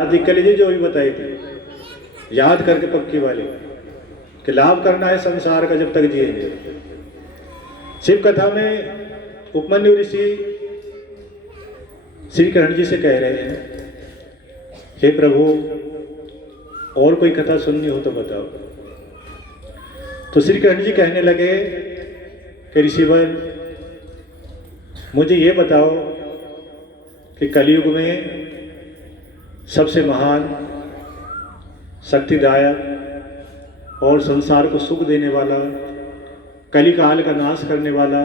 हार्दिक कलेजी जो भी बताई थी याद करके पक्की वाली कि लाभ करना है संसार का जब तक जिएंगे। शिव कथा में उपमन्यु ऋषि श्री कृष्ण जी से कह रहे हैं, हे प्रभु और कोई कथा सुननी हो तो बताओ। तो श्री कृष्ण जी कहने लगे कि ऋषिवर मुझे ये बताओ कि कलयुग में सबसे महान शक्तिदायक और संसार को सुख देने वाला, कली काल का नाश करने वाला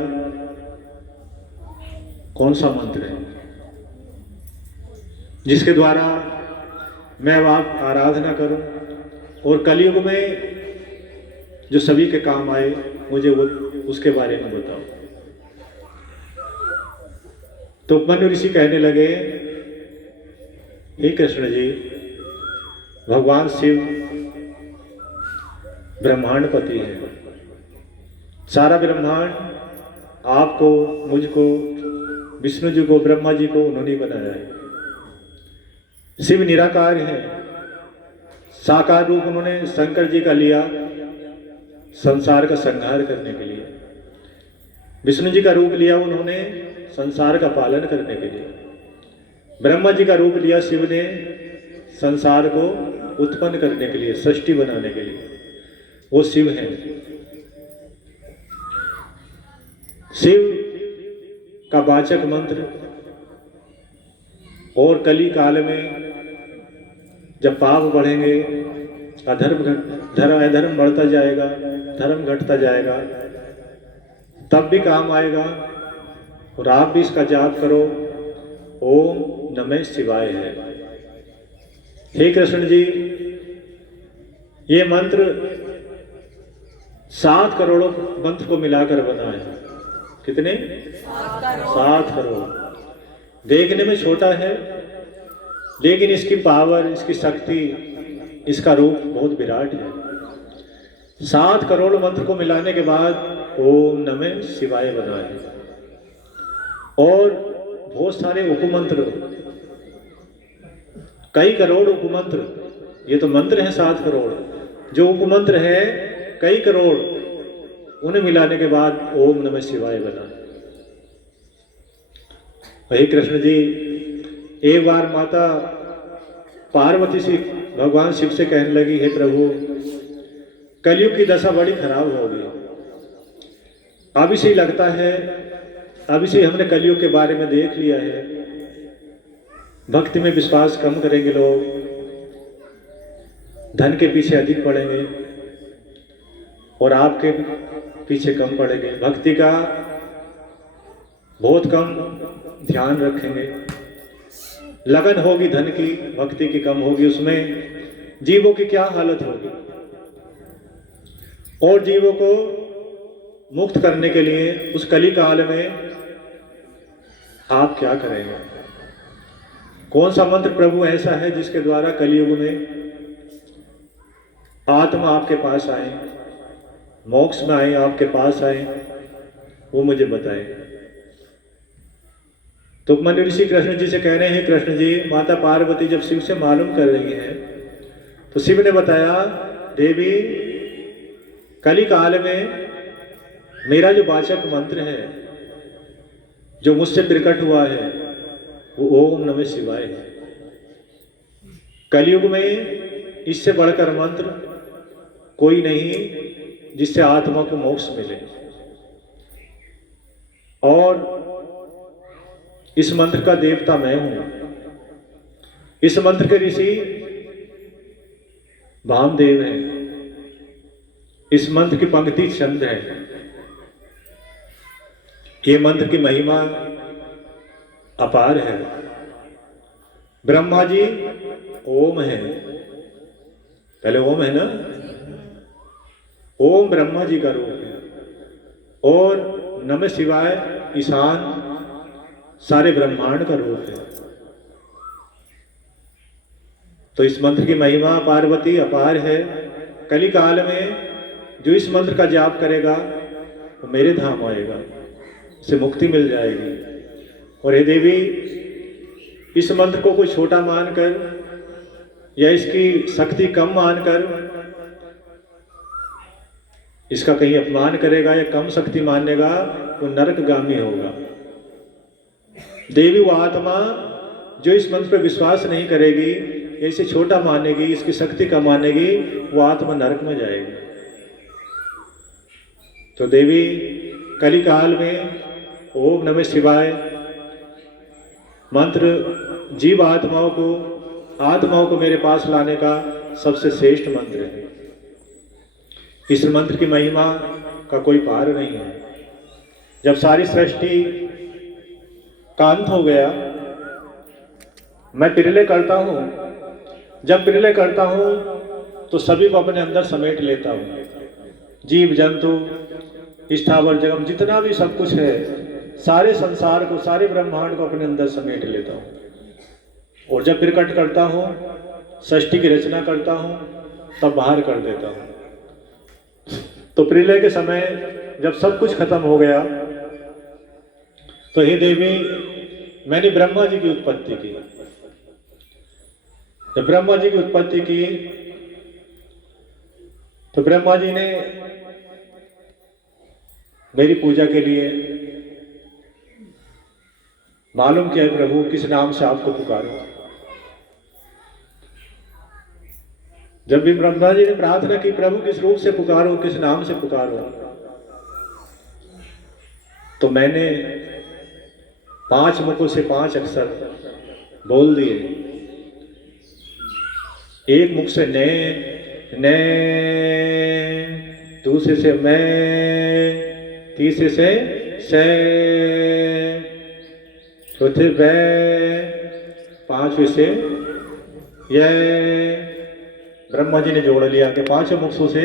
कौन सा मंत्र है जिसके द्वारा मैं अब आप आराधना करूं और कलयुग में जो सभी के काम आए, मुझे वो उसके बारे में बताओ। तो उपमन्यु ऋषि कहने लगे, हे कृष्ण जी, भगवान शिव ब्रह्मांडपति है। सारा ब्रह्मांड आपको, मुझको, विष्णु जी को, ब्रह्मा जी को उन्होंने बनाया है। शिव निराकार है, साकार रूप उन्होंने शंकर जी का लिया संसार का संहार करने के लिए। विष्णु जी का रूप लिया उन्होंने संसार का पालन करने के लिए। ब्रह्मा जी का रूप लिया शिव ने संसार को उत्पन्न करने के लिए, सृष्टि बनाने के लिए। वो शिव हैं। शिव का वाचक मंत्र और कली काल में जब पाप बढ़ेंगे, अधर्म बढ़ता जाएगा, धर्म घटता जाएगा, तब भी काम आएगा। और आप भी इसका जाप करो, ओम नमः शिवाय है। हे कृष्ण जी, ये मंत्र 7 करोड़ मंत्र को मिलाकर बना है। कितने? 7 करोड़। देखने में छोटा है, लेकिन इसकी पावर, इसकी शक्ति, इसका रूप बहुत विराट है। 7 करोड़ मंत्र को मिलाने के बाद ओम नमः शिवाय बना है। और बहुत सारे उपमंत्र, कई करोड़ उपमंत्र, ये तो मंत्र है 7 करोड़, जो उपमंत्र है कई करोड़, उन्हें मिलाने के बाद ओम नमः शिवाय बना। वही कृष्ण जी, एक बार माता पार्वती से भगवान शिव से कहने लगी, हे प्रभु, कलयुग की दशा बड़ी खराब हो गई। अभी से ही लगता है, अभी से हमने कलयुग के बारे में देख लिया है। भक्ति में विश्वास कम करेंगे लोग, धन के पीछे अधिक पड़ेंगे और आपके पीछे कम पड़ेंगे। भक्ति का बहुत कम ध्यान रखेंगे। लगन होगी धन की, भक्ति की कम होगी। उसमें जीवों की क्या हालत होगी। और जीवों को मुक्त करने के लिए उस कली काल में आप क्या करेंगे? कौन सा मंत्र प्रभु ऐसा है जिसके द्वारा कलयुग में आत्मा आपके पास आए, मोक्ष में आए, आपके पास आए, वो मुझे बताए। तो उपमन्यु ऋषि कृष्ण जी से कह रहे हैं, कृष्ण जी, माता पार्वती जब शिव से मालूम कर रही है तो शिव ने बताया, देवी, कली काल में मेरा जो वाचक मंत्र है, जो मुझसे प्रकट हुआ है, वो ओम नमः शिवाय है। कलयुग में इससे बढ़कर मंत्र कोई नहीं जिससे आत्मा को मोक्ष मिले। और इस मंत्र का देवता मैं हूं। इस मंत्र के ऋषि वामदेव हैं। इस मंत्र की पंक्ति छंद है। ये मंत्र की महिमा अपार है। ब्रह्मा जी ओम है, पहले ओम है ना, ओम ब्रह्मा जी का रूप है। और नमः शिवाय ईशान सारे ब्रह्मांड का रूप है। तो इस मंत्र की महिमा पार्वती अपार है। कली काल में जो इस मंत्र का जाप करेगा वो मेरे धाम आएगा, उसे मुक्ति मिल जाएगी। और हे देवी, इस मंत्र को कोई छोटा मानकर या इसकी शक्ति कम मानकर इसका कहीं अपमान करेगा या कम शक्ति मानेगा वो नरकगामी होगा। देवी वो आत्मा जो इस मंत्र पर विश्वास नहीं करेगी, इसे छोटा मानेगी, इसकी शक्ति कम मानेगी, वो आत्मा नरक में जाएगी। तो देवी कली काल में ओम नमः शिवाय मंत्र जीव आत्माओं को मेरे पास लाने का सबसे श्रेष्ठ मंत्र है। इस मंत्र की महिमा का कोई पार नहीं है। जब सारी सृष्टि का अंत हो गया, मैं प्रलय करता हूँ। जब प्रलय करता हूँ तो सभी को अपने अंदर समेट लेता हूँ। जीव जंतु स्थावर जगम जितना भी सब कुछ है, सारे संसार को, सारे ब्रह्मांड को अपने अंदर समेट लेता हूँ। और जब प्रकट करता हूँ, सृष्टि की रचना करता हूँ, तब बाहर कर देता हूँ। तो प्रलय के समय जब सब कुछ खत्म हो गया, तो हे देवी, मैंने ब्रह्मा जी की उत्पत्ति की। जब ब्रह्मा जी की उत्पत्ति की तो ब्रह्मा जी ने मेरी पूजा के लिए मालूम किया, प्रभु किस नाम से आपको पुकारो। जब भी ब्रह्मा जी ने प्रार्थना की, प्रभु किस रूप से पुकारो, किस नाम से पुकारो, तो मैंने 5 मुखों से 5 अक्षर बोल दिए। एक मुख से ने, दूसरे से मैं, तीसरे से, चौथे वे, 5वें से ये। ब्रह्मा जी ने जोड़ लिया कि 5 मुखों से